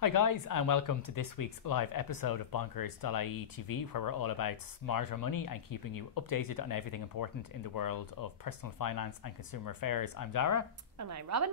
Hi guys, and welcome to this week's live episode of bonkers.ie TV, where we're all about smarter money and keeping you updated on everything important in the world of personal finance and consumer affairs. I'm Dara. And I'm Robin.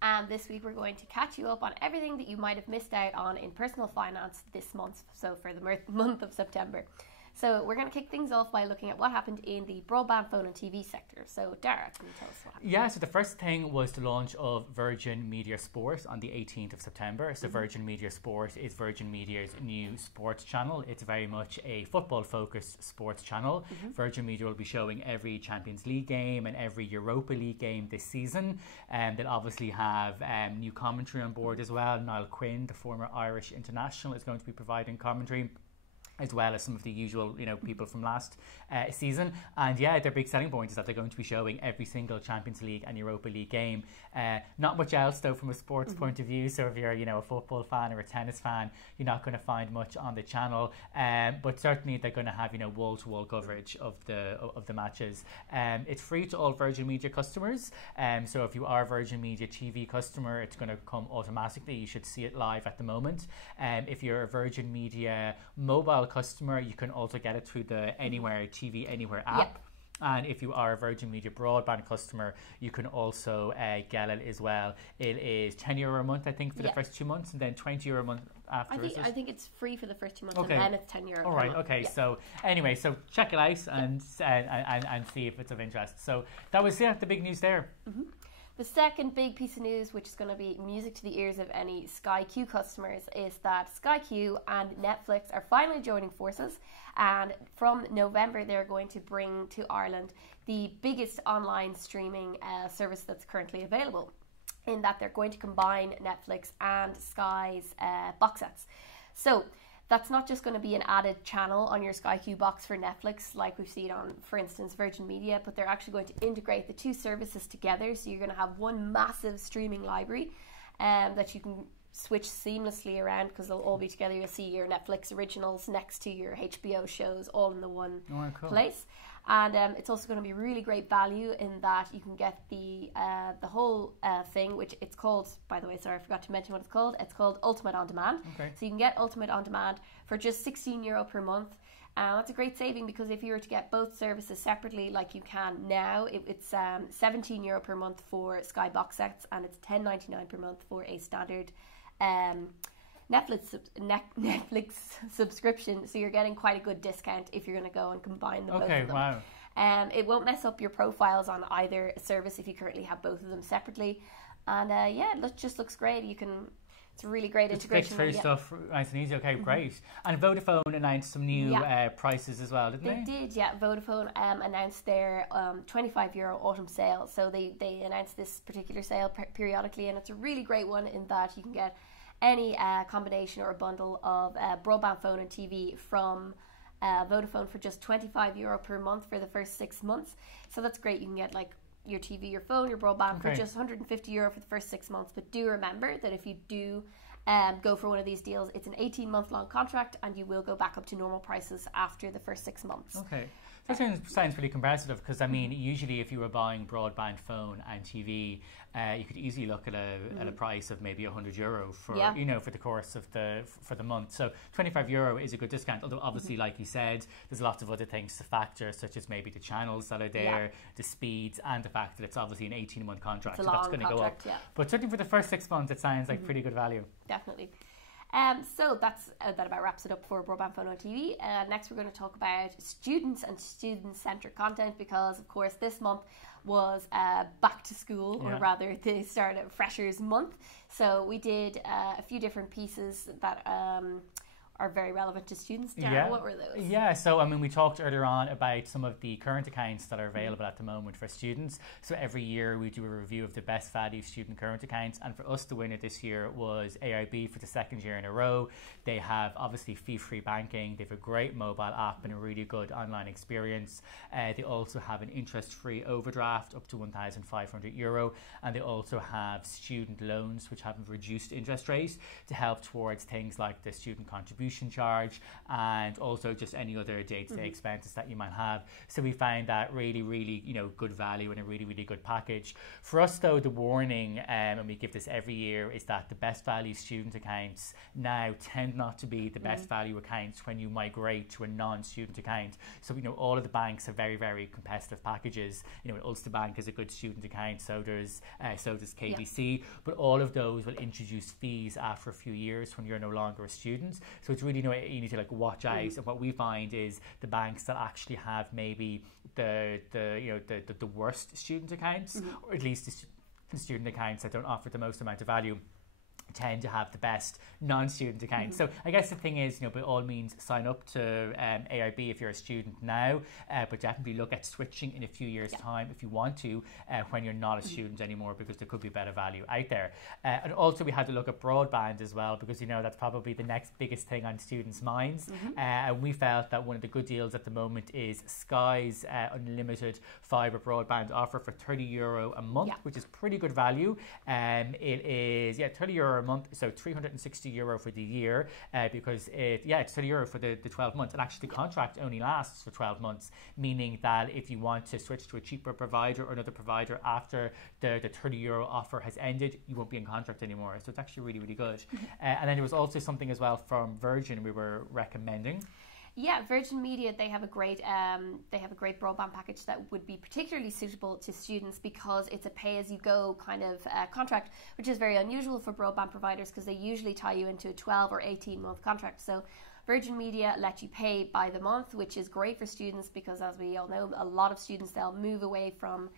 And this week we're going to catch you up on everything that you might have missed out on in personal finance this month, so for the month of September. So we're going to kick things off by looking at what happened in the broadband, phone and TV sector. So Dara, can you tell us what happened? Yeah, so the first thing was the launch of Virgin Media Sport on the 18th of September. So Virgin Media Sport is Virgin Media's new sports channel. It's very much a football-focused sports channel. Virgin Media will be showing every Champions League game and every Europa League game this season. And they'll obviously have new commentary on board as well. Niall Quinn, the former Irish international, is going to be providing commentary, as well as some of the usual, people from last season. And yeah, their big selling point is that they're going to be showing every single Champions League and Europa League game. Not much else, though, from a sports point of view. So if you're, a football fan or a tennis fan, you're not going to find much on the channel. But certainly they're going to have, wall-to-wall coverage of the matches. It's free to all Virgin Media customers. So if you are a Virgin Media TV customer, it's going to come automatically. You should see it live at the moment. If you're a Virgin Media mobile customer, you can also get it through the Anywhere TV Anywhere app. Yep. And if you are a Virgin Media broadband customer, you can also get it as well. It is €10 a month, I think, for the first 2 months, and then €20 a month after. I think it's free for the first 2 months, okay. And then it's €10. All right, okay. So anyway, so check it out and see if it's of interest. So that was the big news there. The second big piece of news, which is going to be music to the ears of any Sky Q customers, is that Sky Q and Netflix are finally joining forces, and from November they're going to bring to Ireland the biggest online streaming service that's currently available, in that they're going to combine Netflix and Sky's box sets. So that's not just going to be an added channel on your Sky Q box for Netflix, like we've seen on, for instance, Virgin Media, but they're actually going to integrate the two services together. So you're going to have one massive streaming library that you can switch seamlessly around, because they'll all be together. You'll see your Netflix originals next to your HBO shows all in the one place. And it's also going to be really great value, in that you can get the whole thing, which it's called, by the way, sorry, I forgot to mention what it's called. It's called Ultimate On Demand. Okay. So you can get Ultimate On Demand for just €16 per month. That's a great saving, because if you were to get both services separately, like you can now, it's €17 per month for Sky box sets, and it's $10.99 per month for a standard Netflix subscription. So you're getting quite a good discount if you're going to go and combine the both of them. Wow. It won't mess up your profiles on either service if you currently have both of them separately. And it just looks great. It's a really great integration. Free stuff, nice and easy. Okay, great. And Vodafone announced some new prices as well, didn't they? They did, yeah. Vodafone announced their €25 autumn sale. So they announced this particular sale periodically, and it's a really great one, in that you can get any combination or a bundle of broadband, phone and TV from Vodafone for just €25 per month for the first 6 months. So that's great. You can get like your TV, your phone, your broadband for just €150 for the first 6 months. But do remember that if you do go for one of these deals, it's an 18-month long contract, and you will go back up to normal prices after the first 6 months. Okay. That sounds pretty competitive, because I mean, usually if you were buying broadband, phone and TV, you could easily look at a price of maybe €100 for for the course of the month. So €25 is a good discount. Although obviously, like you said, there's lots of other things to factor, such as maybe the channels that are there, the speeds, and the fact that it's obviously an 18-month contract, so that's going to go up. Yeah. But certainly for the first 6 months, it sounds like pretty good value. Definitely. So that about wraps it up for broadband, phone and TV. Next we're going to talk about students and student-centred content, because of course this month was back to school, or rather the start of Freshers Month. So we did a few different pieces that are very relevant to students. Darren, what were those? Yeah, so I mean, we talked earlier on about some of the current accounts that are available at the moment for students. So every year we do a review of the best value student current accounts, and for us the winner this year was AIB for the second year in a row. They have obviously fee-free banking, they have a great mobile app and a really good online experience. They also have an interest-free overdraft up to €1,500, and they also have student loans which have a reduced interest rate to help towards things like the student contribution distribution charge, and also just any other day-to-day expenses that you might have. So we found that really, really, good value and a really, really good package. For us, though, the warning, and we give this every year, is that the best value student accounts now tend not to be the best value accounts when you migrate to a non-student account. So, all of the banks have very, very competitive packages. Ulster Bank is a good student account, so does KBC, but all of those will introduce fees after a few years when you're no longer a student. So it's really, you need to watch out. And what we find is the banks that actually have maybe the worst student accounts, or at least the student accounts that don't offer the most amount of value, tend to have the best non-student accounts. So I guess the thing is, by all means, sign up to AIB if you're a student now, but definitely look at switching in a few years' time if you want to, when you're not a student anymore, because there could be better value out there. And also we had to look at broadband as well, because that's probably the next biggest thing on students' minds. And we felt that one of the good deals at the moment is Sky's unlimited fibre broadband offer for €30 a month, which is pretty good value. It is €30 a month, so €360 for the year, because it's €30 for the 12 months, and actually the contract only lasts for 12 months, meaning that if you want to switch to a cheaper provider or another provider after the €30 offer has ended, you won't be in contract anymore. So it's actually really, really good. And then there was also something as well from Virgin we were recommending. Yeah, Virgin Media, they have a great broadband package that would be particularly suitable to students, because it's a pay-as-you-go kind of contract, which is very unusual for broadband providers, because they usually tie you into a 12 or 18-month contract. So Virgin Media let you pay by the month, which is great for students, because as we all know, a lot of students, they'll move away from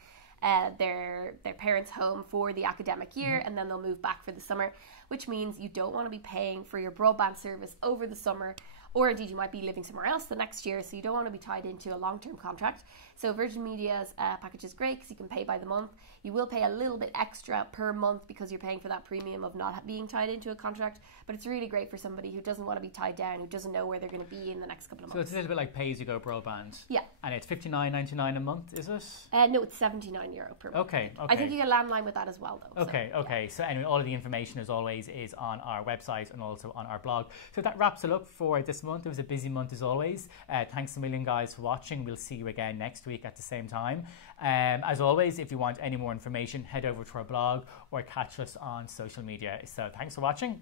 their parents' home for the academic year, and then they'll move back for the summer, which means you don't want to be paying for your broadband service over the summer, or indeed you might be living somewhere else the next year, so you don't want to be tied into a long-term contract. So Virgin Media's package is great because you can pay by the month. You will pay a little bit extra per month because you're paying for that premium of not being tied into a contract, but it's really great for somebody who doesn't want to be tied down, who doesn't know where they're going to be in the next couple of months. So it's a little bit like pay-as-you-go broadband. Yeah. And it's $59.99 a month, is it? No, it's €79 per month. Okay. I think you get a landline with that as well, though. Okay. So anyway, all of the information, as always, is on our website and also on our blog. So that wraps it up for this month. It was a busy month as always. Thanks a million, guys, for watching. We'll see you again next week at the same time. As always, if you want any more information, head over to our blog or catch us on social media. So thanks for watching.